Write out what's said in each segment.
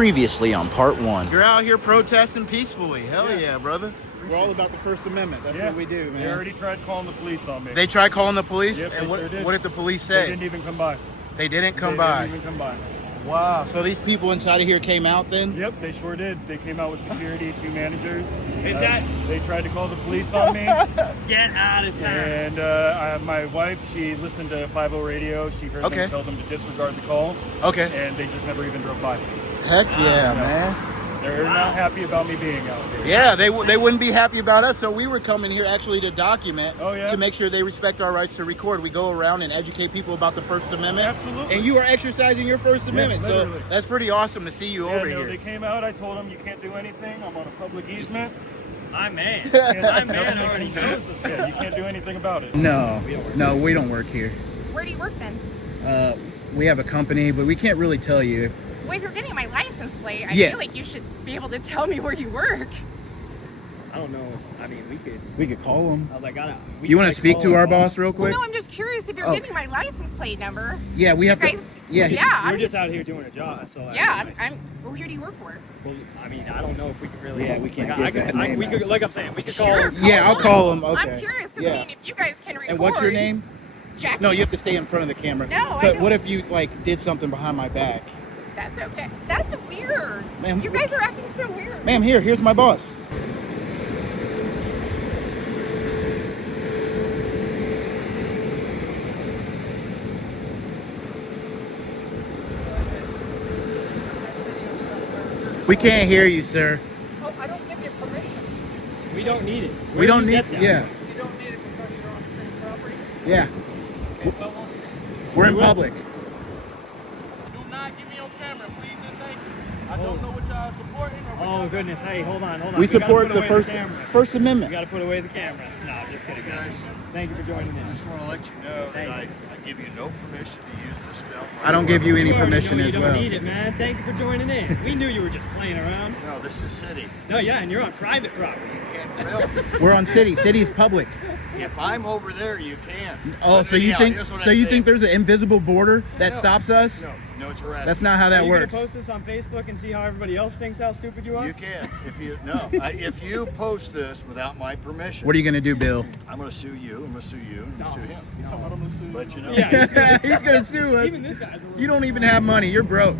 Previously on part 1. You're out here protesting peacefully. Hell yeah, brother. We're all about the First Amendment. That's what we do, man. They already tried calling the police on me. They tried calling the police? Yep, and they sure did. What did the police say? They didn't even come by. They didn't come by? They didn't even come by. Wow. So these people inside of here came out then? Yep, they sure did. They came out with security, 2 managers. Is They tried to call the police on me. Get out of town. And my wife, she listened to 50 radio. She heard them tell them to disregard the call. Okay. And they just never even drove by. Heck yeah, man. They're not happy about me being out here. Yeah, they wouldn't be happy about us, so we were coming here actually to document, to make sure they respect our rights to record. We go around and educate people about the First Amendment. Absolutely. And you are exercising your First Amendment, literally. so that's pretty awesome to see you over here. They came out, I told them you can't do anything. I'm on a public easement. My man. My man already knows this. Yeah, you can't do anything about it. No, we don't work here. Where do you work then? We have a company, but we can't really tell you. Well, if you're getting my license plate, I feel like you should be able to tell me where you work. I don't know. I mean, We could call them. I was like, You want to speak to our boss real quick? Well, no, I'm just curious if you're getting my license plate number. Yeah, we have guys, to. Yeah, You're just out here doing a job, so. I'm. Well, who do you work for? Well, I mean, I don't know if we could really. Yeah, we can't Like, get that name we out. could, like I'm saying, we could call. Sure, them. Yeah, I'll call them. Okay. I'm curious because I mean, if you guys can record. And what's your name? Jackie. No, you have to stay in front of the camera. No, But what if you did something behind my back? That's okay. That's weird. Ma'am, you guys are acting so weird. Ma'am, here's my boss. We can't hear you, sir. Oh, I don't give you permission. We don't need it. We don't need. Yeah. You don't need it because you're on city property. Yeah. Okay, well, we'll see. We're in public. Do not give me your camera, please and thank you. I don't know what y'all are supporting or what Oh goodness! Hey, hold on. We gotta support put the away First cameras. Amendment. We got to put away the cameras. No, just kidding, guys. Thank you for joining in. I just want to let you know that I give you no permission to use this film. I don't give you any You already permission know as you don't well. need it, man. Thank you for joining in. We knew you were just playing around. No, this is city. No, yeah, and you're on private property. You can't film. We're on city. City's public. If I'm over there, you can. Oh, But so you think here's what so I you say. think there's an invisible border that No. stops us? No, it's harassment. That's not how that Are you works. gonna post this on Facebook and see how everybody else thinks how stupid you are? You can. If you post this without my permission, What are you gonna do, Bill? I'm going to sue you. I'm going to sue you. I'm going to sue him. I'm gonna sue But you know, Yeah, He's gonna sue us. even this guy's a You don't even have money. You're broke.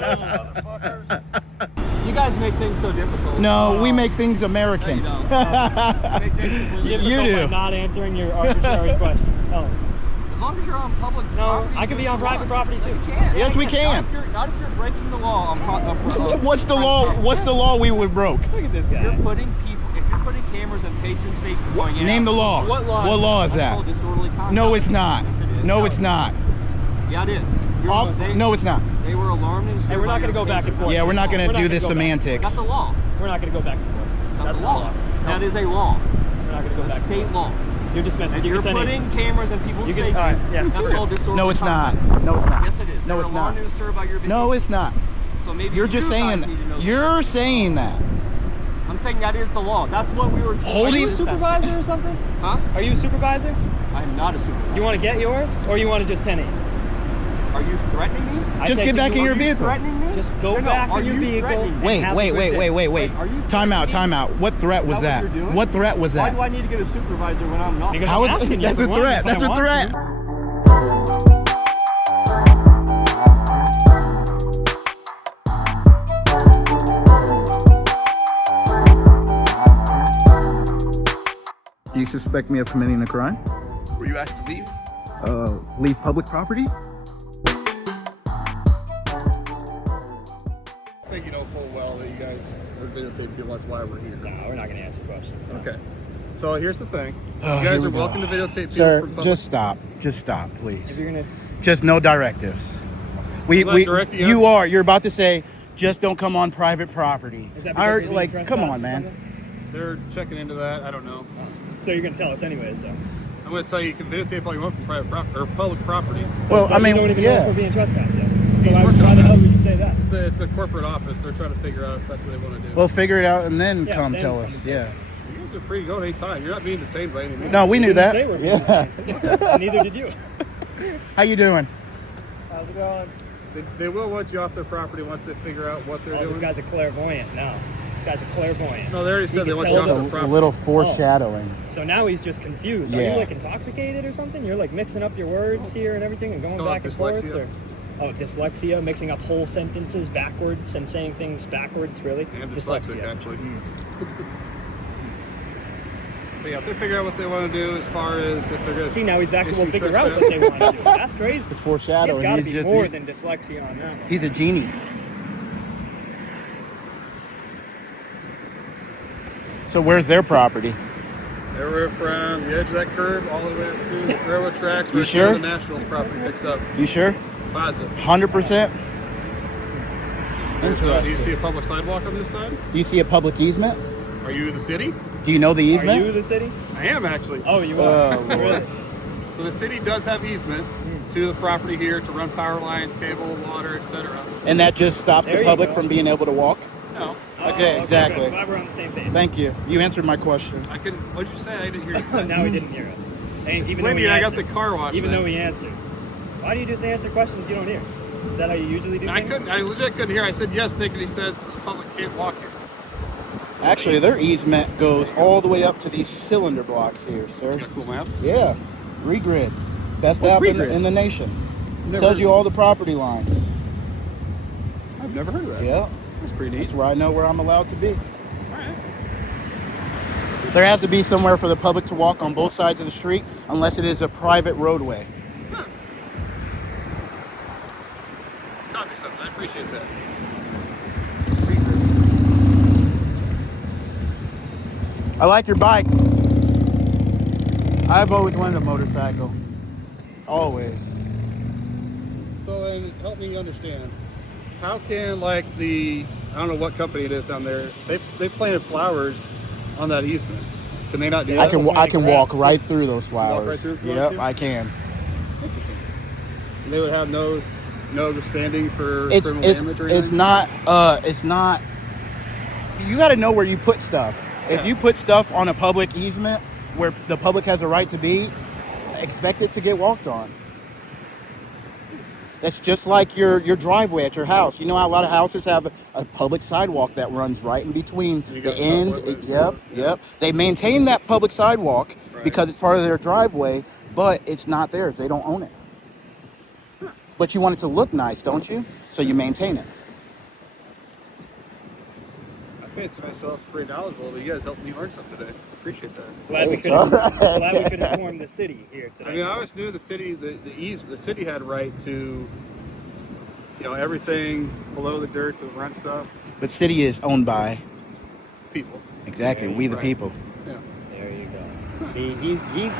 motherfuckers. You guys make things so difficult. No, we make things American. You make things You difficult do. by not answering your arbitrary questions. Oh. As long as you're on public No, property, I could be on private property too. Yes, we can. Not if you're breaking the law on What's the law? What's the law we would broke? Look at this guy. You're putting people. If you're putting cameras in patrons' faces going in. Name the law. What law? What law is That's that? called disorderly conduct. No, it's not. Yes, it is. No, it's not. Yeah, it is. No, it's not. They were alarmed and Hey, we're not going to go back and forth. Yeah, we're not gonna do this go back. semantics. That's a law. We're not going to go back and forth. That's a law. No. That is a law. We're not going to go A back and state forth. law. You're dismissed. If You you're can send putting cameras in people's You can- faces, all right, yeah. that's called disorderly No, it's not. conduct. No, it's not. Yes, it is. No, You're it's alarmed not. and disturbed by your No, it's not. So maybe You're you just guys saying. need to know You're saying that. I'm saying that is the law. That's what we were told. Are you a This supervisor past- or something? Huh? Are you a supervisor? I'm not a supervisor. You want to get yours, or you want to just 10-8? Are you threatening me? I Just said, get back in your Are you vehicle. threatening me? Just go No, back are in your you vehicle. threatening me? Wait, have a wait, good wait, day. wait, wait, wait. Are you Time out, threatening time me? out. What threat was Is that? that what you're doing? What threat was Why that? do I need to get a supervisor when I'm not? Because How I'm is asking you that's if a I want- threat? if I That's a want threat. to. Do you suspect me of committing a crime? Were you asked to leave? Leave public property? I think you know full well that you guys are videotaping people. That's why we're here. No, we're not going to answer questions. So. Okay. So here's the thing. Oh, You guys here are we go. welcome to videotape people Sir, from public. just stop. Just stop, If please. you're going to... Just no directives. I'm not directing you. You are. You're about to say, just don't come on private property. Is that I heard, because like, you're come being on, trespassed or man. something? They're checking into that. I don't know. So you're going to tell us anyways, though. I'm going to tell you can videotape all you want from private property or public property. Well, But I mean, you don't even know if yeah. we're being trespassed yet. So He's why working the on hell that. would you say that? It's a corporate office. They're trying to figure out if that's what they want to do. Well, figure it out and then Yeah, come then tell come us. and Yeah. You guys are free to go at any time. You're not being detained by any means. No, we knew that. Say we're being Yeah. detained. Neither did you. How you doing? How's it going? They will want you off their property once they figure out what they're doing. This guy's a clairvoyant now. This guy's a clairvoyant. No, they already said they want you tell off them. their A property. little foreshadowing. So now he's just confused. Are Yeah. you like intoxicated or something? You're like mixing up your words here and everything and going called back and forth? dyslexia. Oh, dyslexia, mixing up whole sentences backwards and saying things backwards, really? And dyslexic, actually. But yeah, if they figure out what they want to do as far as if they're going to... See, now he's back to issue we'll figure out what they want to do. That's crazy. It's foreshadowing. It's got to He's be just- more he's- than dyslexia on that one. He's a genie. So where's their property? Everywhere from the edge of that curb all the way up to the railroad tracks You where sure? the Nationals property picks up. You sure? Positive. 100%? Do you see Interesting. a public sidewalk on this side? Do you see a public easement? Are you the city? Do you know the Are easement? you the city? I am actually. Oh, you are. Oh, Lord. Really? So the city does have easement to the property here to run power lines, cable, water, etc. And that just stops There the you public go. from being able to walk? No, Okay, exactly. Good. Glad we're on the same page. Thank you. You answered my question. I couldn't. What'd you say? I didn't hear you. Now he didn't hear us. And even though Windy, he I got answered, the car wash. even then. though he answered. Why do you just answer questions you don't hear? Is that how you usually do I things? couldn't. I legit couldn't hear. I said yes, thinking he said the public can't walk here. Actually, their easement goes all the way up to these cylinder blocks here, sir. Got a cool map. Yeah. Regrid. Best What's app Regrid? in the nation. Never Tells heard you of all the property lines. I've never heard of that. Yeah. That's pretty neat. That's where I know where I'm allowed to be. There has to be somewhere for the public to walk on both sides of the street unless it is a private roadway. Taught me something. I appreciate that. I like your bike. I've always wanted a motorcycle. Always. So then, help me understand. How can I don't know what company it is down there. They planted flowers on that easement. Can they not do that? I can walk right through those flowers. right through if you want Yep, to? I can. Interesting. And they would have no standing for criminal damage or anything? It's not. You got to know where you put stuff. If Yeah. you put stuff on a public easement where the public has a right to be, expect it to get walked on. That's just like your driveway at your house. You know how a lot of houses have a public sidewalk that runs right in between You the gotta end. stop where it Yep, is. yep. They maintain that public sidewalk Right. because it's part of their driveway, but it's not theirs. They don't own it. But you want it to look nice, don't you? So you maintain it. I fancy myself pretty knowledgeable, but you guys helped me learn something today. Appreciate that. Glad we It's could all right. glad we could inform the city here today. I mean, I always knew the city, the city had right to, everything below the dirt to rent stuff. But city is owned by People. exactly we the Right. people. Yeah. There you go. See, he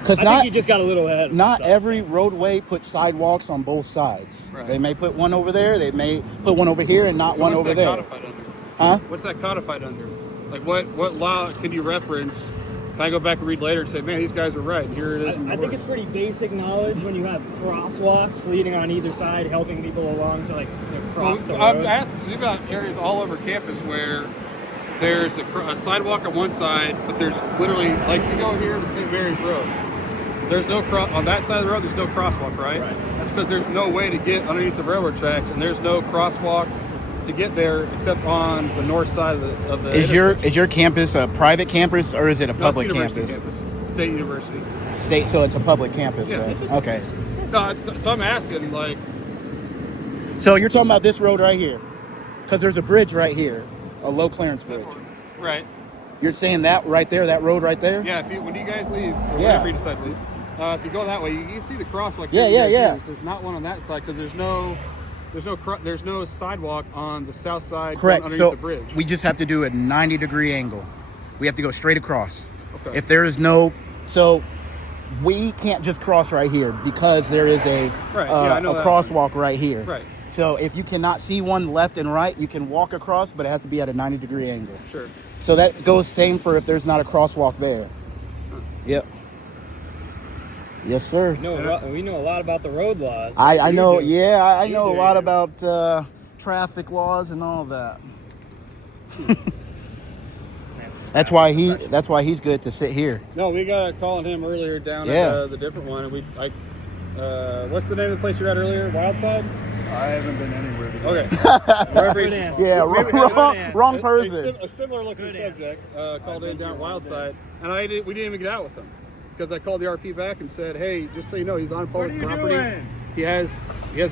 Because I think he just got a little ahead of not himself. every roadway puts sidewalks on both sides. Right. They may put one over there. They may put one over here and not So one what's over that there. codified under? Huh? What's that codified under? Like what law can you reference? Can I go back and read later and say, man, these guys were right, and here it is in the I think work. it's pretty basic knowledge when you have crosswalks leading on either side, helping people along to cross the I'm road. asking because we've got areas all over campus where there's a sidewalk on one side, but there's literally, like you go here to St. Mary's Road, there's no on that side of the road, there's no crosswalk, right? That's because there's no way to get underneath the railroad tracks, and there's no crosswalk to get there except on the north side of the Is your campus a private campus or is it a No, it's public university campus? State University. State, so it's a public campus. Yeah. Then. Okay. No, so I'm asking, like, So you're talking about this road right here, because there's a bridge right here, a low clearance bridge. right? You're saying that right there, that road right there? Yeah. When you guys leave, or Yeah. whenever you decide to leave, if you go that way, you can see the crosswalk. Yeah, that you guys yeah. use. There's not one on that side because there's no sidewalk on the south side. Correct. Underneath So the bridge. we just have to do a 90-degree angle. We have to go straight across. Okay. If there is so we can't just cross right here because there is a Right, yeah, I know that. crosswalk right here. Right. So if you cannot see one left and right, you can walk across, but it has to be at a 90-degree angle. Sure. So that goes same for if there's not a crosswalk there. Yep. Yes, sir. We know a lot about the road laws. I You know. do. Yeah, I You know a do. lot about traffic laws and all that. That's why he's good to sit here. No, we got calling him earlier down Yeah. at the different one, and what's the name of the place you were at earlier? Wildside. I haven't been anywhere today. Okay. Good answer. Yeah, wrong person. A similar looking subject called in down Wildside, and we didn't even get out with him because I called the RP back and said, "Hey, just so you know, he's on public property. Doing? He has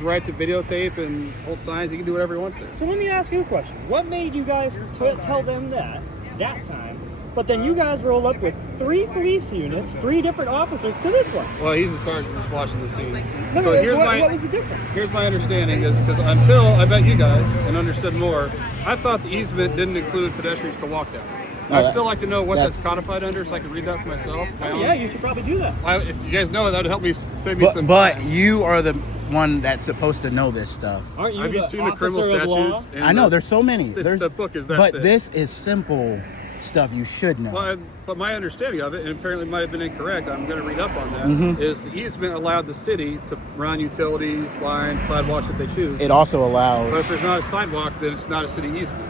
right to videotape and hold signs. He can do whatever he wants there." So let me ask you a question. What made you guys tell them that time? But then you guys roll up with 3 police units, 3 different officers to this one. Well, he's a sergeant just watching the scene. No, So what was the difference? Here's my understanding is because until I met you guys and understood more, I thought the easement didn't include pedestrians to walk down. I'd still like to know what that's codified under so I can read that for myself. Yeah, you should probably do that. If you guys know it, that'd help me save me some But time. you are the one that's supposed to know this stuff. Aren't you Have you seen the criminal statutes? I know, there's so many. The book is that But thick. this is simple stuff you should know. Well, but my understanding of it, and apparently it might have been incorrect, I'm going to read up on that, Mm-hmm. is the easement allowed the city to run utilities, lines, sidewalks if they choose. It also allows... But if there's not a sidewalk, then it's not a city easement.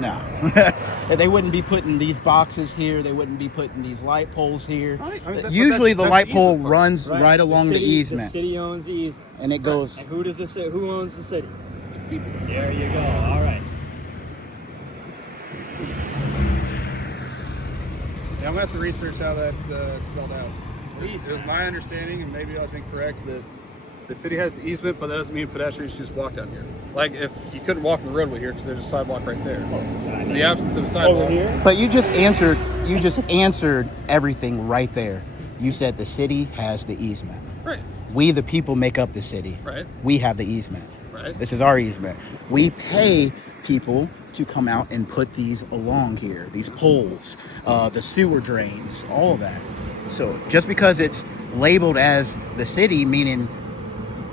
No. They wouldn't be putting these boxes here. They wouldn't be putting these light poles here. Right. I mean, Usually the that's light the pole easement part. runs right along the easement. The city owns the easement. And it goes... And who owns the city? People. There you go. All right. Yeah, I'm going to have to research how that's spelled out. It was my understanding, and maybe I was incorrect, that the city has the easement, but that doesn't mean pedestrians can just walk down here. Like if you couldn't walk the roadway here because there's a sidewalk right there. In the absence of a sidewalk. Over here? But you just answered everything right there. You said the city has the easement. Right. We, the people, make up the city. Right. We have the easement. Right. This is our easement. We pay people to come out and put these along here, these poles, the sewer drains, all of that. So just because it's labeled as the city, meaning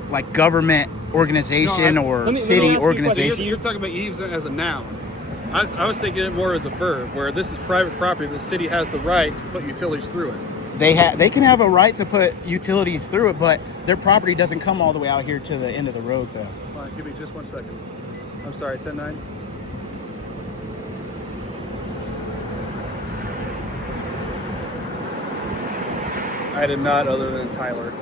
like government organization or let me city ask you a organization. question. You're talking about easement as a noun. I was thinking it more as a verb, where this is private property, but the city has the right to put utilities through it. They can have a right to put utilities through it, but their property doesn't come all the way out here to the end of the road, though. Hold on, give me just 1 second. I'm sorry, 10-9. I did not, other than Tyler.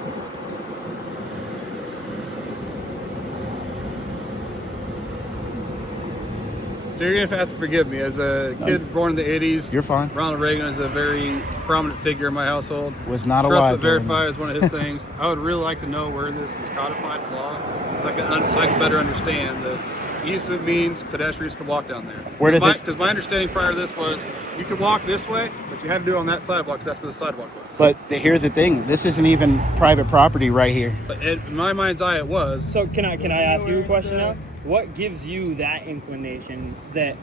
So you're gonna have to forgive me. As a kid born in the 80s, You're fine. Ronald Reagan is a very prominent figure in my household. Was not Trust alive but during verify is one of his things. I would really like to know where this is codified in law, so I can better understand that easement means pedestrians can walk down there. Where does this? Because my understanding prior to this was you could walk this way, but you had to do it on that sidewalk because that's where the sidewalk was. But here's the thing: this isn't even private property right here. But in my mind's eye, it was. So can I ask you a question now? What gives you that inclination that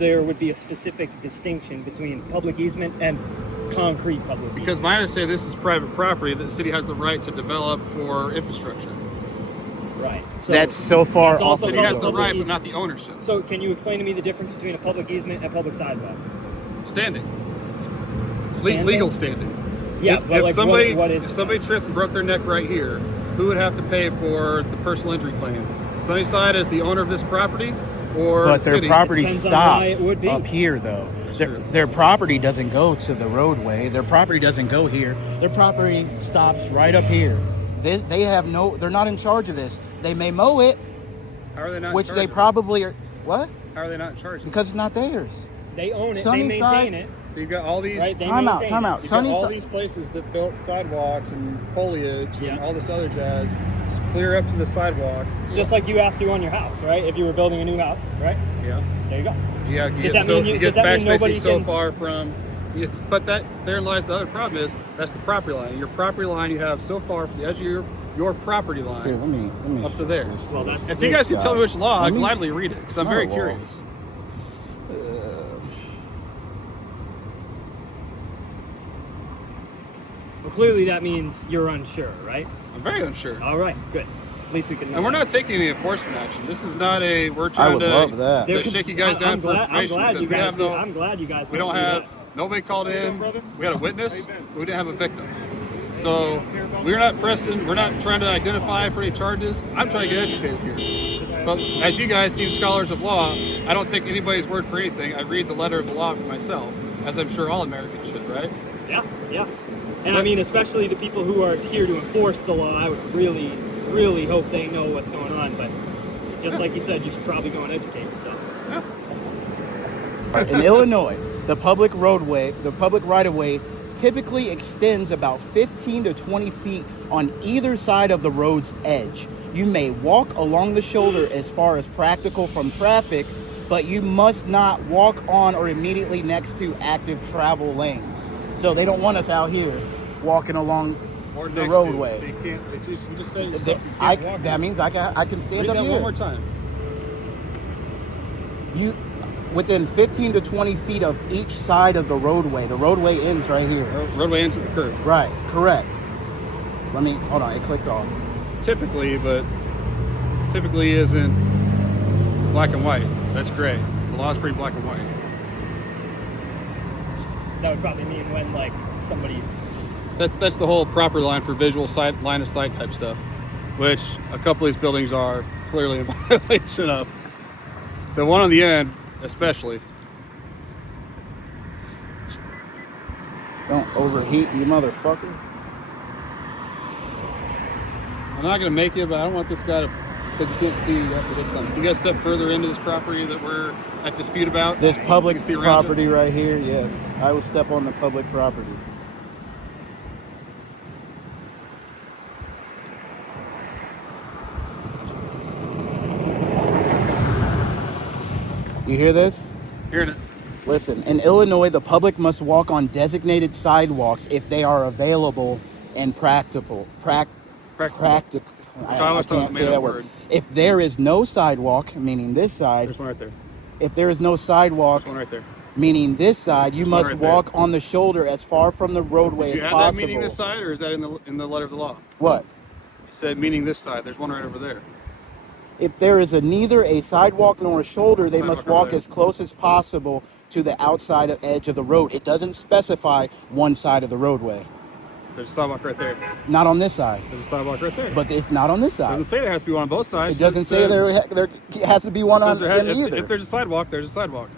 there would be a specific distinction between public easement and concrete public easement? Because my understanding, this is private property that the city has the right to develop for infrastructure. Right. So That's so far It's off also The the city has road. the right, but not the ownership. So can you explain to me the difference between a public easement and public sidewalk? Standing. Standing? Legal standing. Yeah, If, but if like somebody what is if somebody tripped and broke their neck right here, who would have to pay for the personal injury claim? Sunnyside as the owner of this property, or But the their city? property Depends on why stops it would be. up here, though. Sure. Their property doesn't go to the roadway. Their property doesn't go here. Their property stops right up here. They have no. They're not in charge of this. They may mow it, How are they not? which in they charge of probably are. What? it? How are they not in charge? Of it? Because it's not theirs. they own it, Sunnyside- they maintain it. So you've got all these. Right, they Time out. maintain Time it. out. You've got all Sunnyside. these places that built sidewalks and foliage Yeah. and all this other jazz. Just clear up to the sidewalk. Just like you have to on your house, right? If you were building a new house, right? Yeah. There you go. Yeah. Does that mean you- does that mean nobody so can- far from. But therein lies the other problem is that's the property line. Your property line you have so far from the edge of your property line Here, let me. up to there. Well, that's If you guys can tell me which law, Let I'd me- gladly read it because I'm not very a law. curious. Well, clearly that means you're unsure, right? I'm very unsure. All right, good. At least we can. And we're not taking any enforcement action. This is not a. We're I trying would to, love that. to shake you guys down I'm for glad, I'm information glad because you we guys have do. no. I'm glad you guys. We don't do have that. nobody called in. We had a witness. We didn't have a victim. So we're not pressing. We're not trying to identify for any charges. I'm trying to get educated here. But as you guys seem scholars of law, I don't take anybody's word for anything. I read the letter of the law for myself, as I'm sure all Americans should, right? Yeah, yeah. And I mean, especially the people who are here to enforce the law, I would really really hope they know what's going on. But just like you said, you should probably go and educate yourself. In Illinois, the public right-of-way typically extends about 15 to 20 feet on either side of the road's edge. You may walk along the shoulder as far as practical from traffic, but you must not walk on or immediately next to active travel lanes. So they don't want us out here walking along Or the next roadway. To, so you can't. You just said it yourself. You can't walk That it. means I can stand Read up that here. one more time. You within 15 to 20 feet of each side of the roadway. The roadway ends right here. Roadway ends at the curb. Right, correct. Hold on, it clicked off. Typically isn't black and white. That's gray. The law is pretty black and white. That would probably mean when like somebody's. That's the whole property line for visual sight, line of sight type stuff, which a couple of these buildings are clearly in violation of. The one on the end, especially. Don't overheat, you motherfucker. I'm not gonna make you, but I don't want this guy to, because you can't see, you have to hit something. You guys step further into this property that we're at dispute about. This so you public can see around property right here, yes. I will step on the public property. You hear this? Hearing it. Listen, in Illinois, the public must walk on designated sidewalks if they are available and practical. Practical. Which I always thought was a made-up word. If there is no sidewalk, meaning this side, There's one right there. if there is no sidewalk, There's one right there. meaning this side, you There's one must right there. walk on the shoulder as far from the roadway Do you as have possible. that meaning this side, or is that in the letter of the law? What? You said meaning this side. There's one right over there. If there is neither a sidewalk nor a shoulder, they must Sidewalk over walk there. as close as possible to the outside edge of the road. It doesn't specify one side of the roadway. There's a sidewalk right there. Not on this side. There's a sidewalk right there. But it's not on this It side. doesn't say there has to be one on both sides. It doesn't say there has to be one on either. If there's a sidewalk, there's a sidewalk.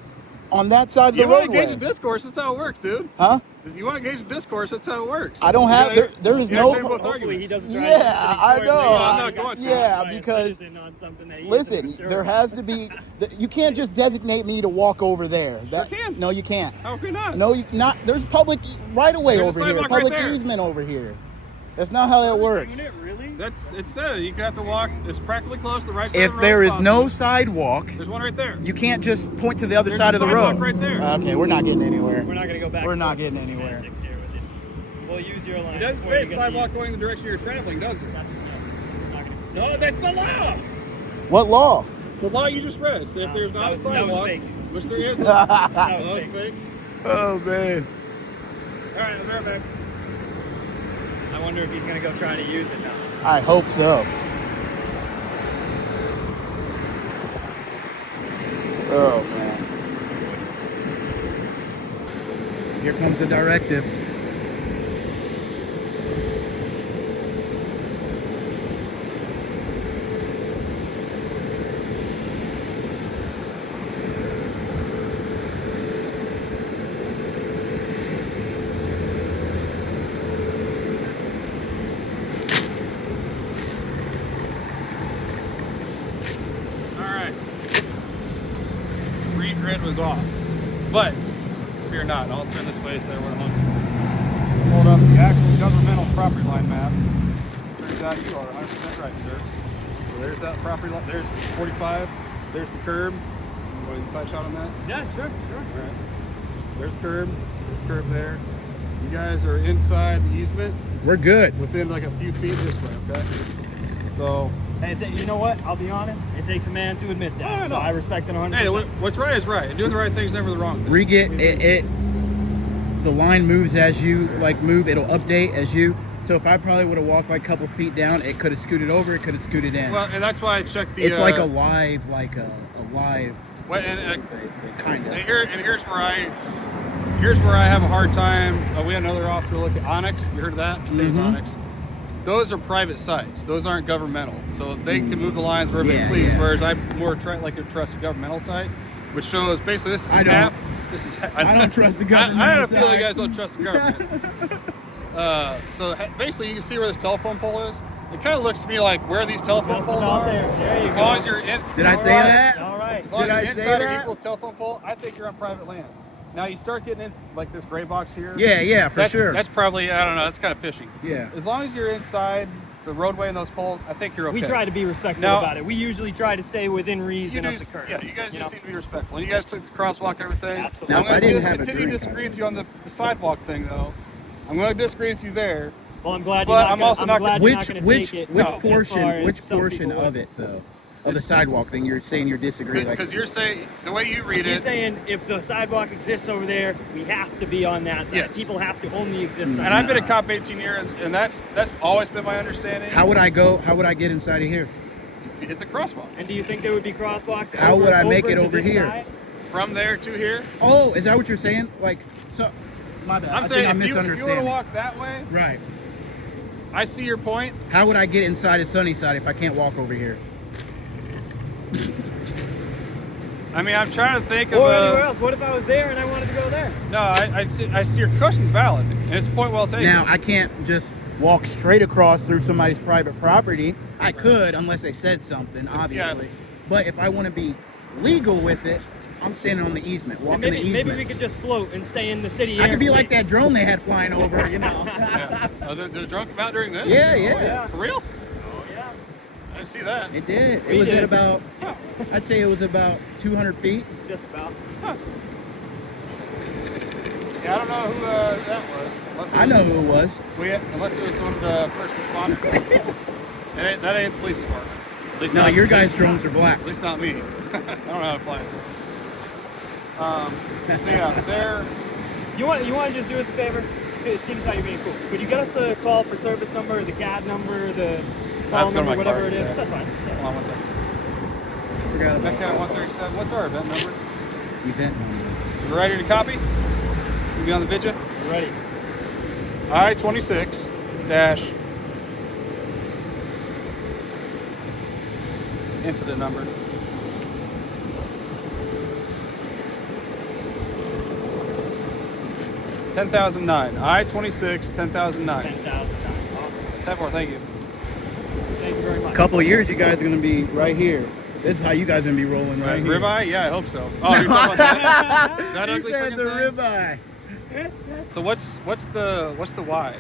On that side of the You want to roadway. engage in discourse, that's how it works, dude. Huh? If you want to engage in discourse, that's how it works. I don't have. There is no. Hopefully he doesn't try to Yeah, I know. I'm not going to. Yeah, because on something that he listen, isn't, sure. there has to be. You can't just designate me to walk over there. That, Sure can. No, you can't. How can you not? No, you not. There's public right away There's a over here. sidewalk right Public there. easement over here. That's not how that works. Isn't it really? That's it said. You have to walk as practically close to the right side If of the road there as is no possible. sidewalk, There's one right there. you can't just point to the other There's side a of the sidewalk road. right there. Okay, we're not getting anywhere. We're not going to go back. We're and not forth getting with anywhere. semantics here with it. We'll use your line. It doesn't before say you get sidewalk the- going the direction you're traveling, does it? That's not gonna- No, that's the law. What law? The law you just read. So if there's that not a was- that was sidewalk, fake. which there isn't, That that was was fake. fake. Oh man. All right, I'm right back. I wonder if he's going to go try to use it now. I hope so. Oh man. Here comes the directive. All right. Green grid was off, but fear not. I'll turn this way so everyone looks. Hold up the actual governmental property line map. Turns out you are 100% right, sir. So there's that property line. There's 45. There's the curb. You want to flash out on that? Yeah, sure. All right. There's curb. There's curb there. You guys are inside the easement We're good. within like a few feet this way, okay? So, Hey, you know what? I'll be honest. It takes a man to admit that. Oh, I so know. I respect it 100%. hey, what's right is right. And doing the right thing is never the wrong thing. The line moves as you move. It'll update as you. So if I probably would have walked like a couple feet down, it could have scooted over. It could have scooted in. Well, and that's why I checked the. It's like a live, Well, and kind of. here's where I have a hard time. We had another officer look at Onyx. You heard of that? There's Mhm. Onyx. Those are private sites. Those aren't governmental. So they can move the lines wherever Yeah, they please. yeah. Whereas I more trust a governmental site, which shows basically this is I don't. half. This is. I don't trust the I government. had a feeling you guys don't trust the government. So basically, you can see where this telephone pole is. it kind of looks to me like where these telephone Just poles about are. there. There you As go. long as you're in, Did I say that? All right. as long Did as I you're say inside that? an equal telephone pole, I think you're on private land. Now you start getting in like this gray box here. Yeah, for sure. That's probably, I don't know, that's kind of fishy. Yeah. As long as you're inside the roadway and those poles, I think you're okay. We try to be respectful Now- about it. We usually try to stay within You reason do, of the curve. yeah, you guys you do know? seem to be respectful. You guys took the crosswalk, everything. Absolutely. Now, I'm if I going didn't to have a continue to drink, disagree I with you on the sidewalk thing, though. I'm going to disagree with you there. Well, I'm glad But you're not I'm gonna, also I'm not glad gonna- you're not going to Which take it. which as far portion as some portion people of would. it though? Of the sidewalk thing you're saying you disagree like Because you're saying, the way you read He's it, saying if the sidewalk exists over there, we have to be on that side. Yes. People have to only exist on and that I've been a side. cop 18 years, and that's always been my understanding. how would I get inside of here? You hit the crosswalk. And do you think there would be crosswalks? How would I make it to over this here? side? From there to here, Oh, is that what you're saying? Like, so, my bad. I'm I saying think I'm if you want to misunderstanding. walk that way, Right. I see your point. How would I get inside of Sunnyside if I can't walk over here? I mean, I'm trying to think of Or anywhere else. What if I was there and I wanted to go there? No, I see your question's valid, and it's a point well taken. Now, I can't just walk straight across through somebody's private property. I could, unless they said something, obviously. But if I want to be legal with it, I'm standing on the easement, And walking the maybe easement. we could just float and stay in the city. I could be like airspace. that drone they had flying over, you know. Yeah. Did the drone come out during this? Yeah. yeah. For real? Oh yeah. I didn't see that. It did. It We was did. at about, I'd say it was about 200 feet. Just about. Yeah, I don't know who that was. Unless it I was- know who it was. Unless it was one of the first responders. that ain't the police department. At least No, not- your guys' drones are black. At least not me. I don't know how to fly it. So yeah, they're. You want to just do us a favor? It seems like you're being cool. Could you get us the call for service number, the CAD number, the call That's going to number, my whatever card, it is? yeah. That's fine. Hold on one second. Forgot about Metcalf 137. What's our event number? event number. You ready to copy? It's going to be on the vidya. We're ready. I-26 dash incident number. $10,009. I-26 $10,009. 10,000. Awesome. 10-4, thank you. Thank you very much. Couple of years, you guys are gonna be right here. This is how you guys are gonna be rolling right here. Ribeye? Yeah, I hope so. Oh, you're talking about that? That He ugly said freaking the thing? ribeye. So what's the why?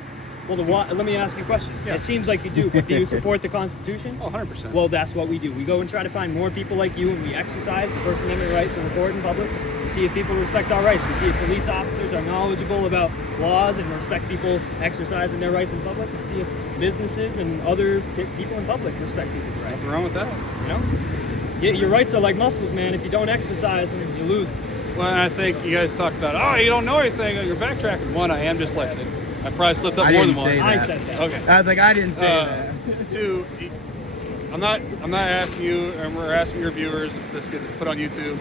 Well, let me ask you a question. Yeah. It seems like you do, but do you support the Constitution? Oh, 100%. Well, that's what we do. We go and try to find more people like you, and we exercise the First Amendment rights and record in public. We see if people respect our rights. We see if police officers are knowledgeable about laws and respect people exercising their rights in public. We see if businesses and other people in public respect people's rights. What's wrong with that? You know, yeah, your rights are like muscles, man. If you don't exercise them, you lose. Well, I think you guys talked about, oh, you don't know anything, you're backtracking. One, I am dyslexic. I probably slipped up I more didn't than once. say I that. said that. Okay. I was like, I didn't say that. Two, I'm not asking you, and we're asking your viewers if this gets put on YouTube.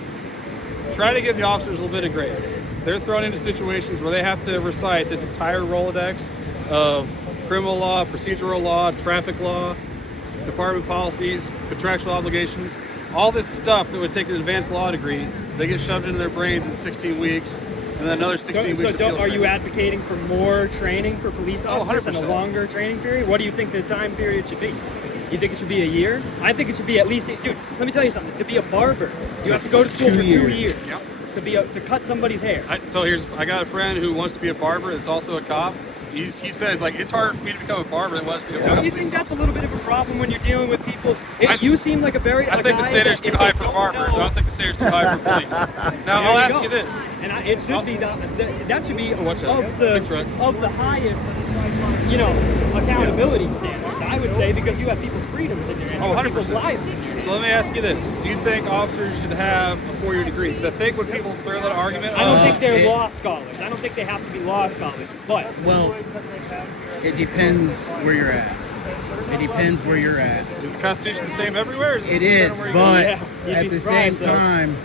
Try to give the officers a little bit of grace. They're thrown into situations where they have to recite this entire Rolodex of criminal law, procedural law, traffic law, department policies, contractual obligations, all this stuff that would take an advanced law degree. They get shoved into their brains in 16 weeks, and then another 16 weeks. So, of field are you training. advocating for more training for police Oh, officers and a 100%. longer training period? What do you think the time period should be? You think it should be a year? I think it should be at least, dude, let me tell you something. To be a barber, you have to go to school for 2 years. Yep. To cut somebody's hair. I got a friend who wants to be a barber that's also a cop. He says, like, it's harder for me to become a barber than it was to become a Don't you police think that's officer. a little bit of a problem when you're dealing with people's... I- you seem like a very... I think the standard's too high for barbers. I don't think the standard's too high for police. Now, I'll ask you this. And it should be that should be What's that? Big truck. of the highest, accountability standards. I would say because you have people's freedoms in your hands, Oh, you have people's 100%. lives in your hands. So let me ask you this. Do you think officers should have a 4-year degree? Because I think when people throw that argument... I don't think they're it- law scholars. I don't think they have to be law scholars. But Well, it depends where you're at. It depends where you're at. Is the Constitution the same everywhere? Or It is, depending on where you but Yeah, you'd at be the same surprised, though. time,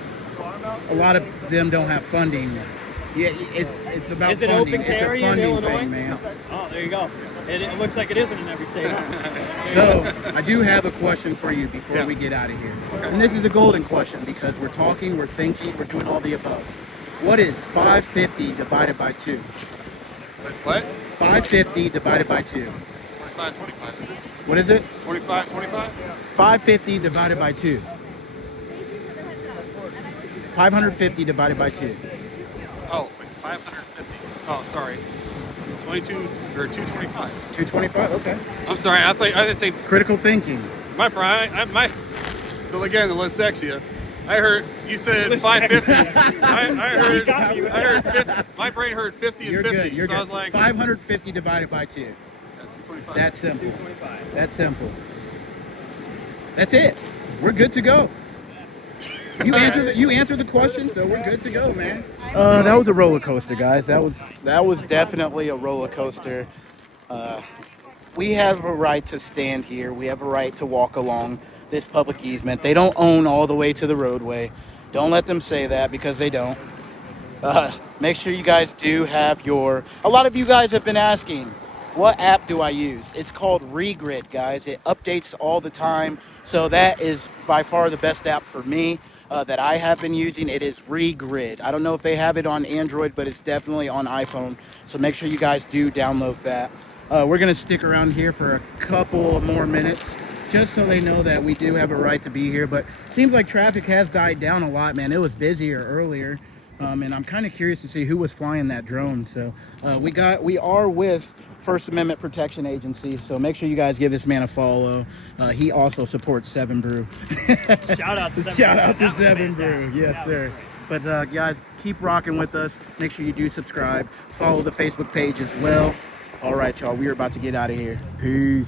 a lot of them don't have funding. Yeah, it's about is it funding. open carry It's a in funding Illinois? thing, man. Oh, there you go. It looks like it isn't in every state. Huh? So I do have a question for you before Yeah. we get out of here. And this is a golden question because we're talking, we're thinking, we're doing all the above. What is 550 divided by 2? That's what? 550 divided by 2. 25, 25. What is it? 25, 25? 550 divided by 2. 550 divided by 2. Oh, wait, 550. Oh, sorry. 22 or 225. 225. Okay. I'm sorry. I didn't say Critical thinking. my pride. Again, the listexia. I heard you said 550. I heard 50. My brain heard 50 and You're 50. good. You're so good. I was like, 550 divided by 2. 225. That's simple. 225. That's simple. That's it. We're good to go. You answer the question, so we're good to go, man. That was a roller coaster, guys. That was definitely a roller coaster. We have a right to stand here. We have a right to walk along this public easement. They don't own all the way to the roadway. Don't let them say that, because they don't. Make sure you guys do have a lot of you guys have been asking, what app do I use? It's called Regrid, guys. It updates all the time. So that is by far the best app for me that I have been using. It is Regrid. I don't know if they have it on Android, but it's definitely on iPhone. So make sure you guys do download that. We're going to stick around here for a couple more minutes, just so they know that we do have a right to be here. But it seems like traffic has died down a lot, man. It was busier earlier. And I'm kind of curious to see who was flying that drone. So we are with First Amendment Protection Agency. So make sure you guys give this man a follow. He also supports 7 Brew. Shout out to 7 Shout out to That was 7 Brew. fantastic. Yes, That was sir. great. But guys, keep rocking with us. Make sure you do subscribe. Follow the Facebook page as well. All right, y'all. We are about to get out of here. Peace.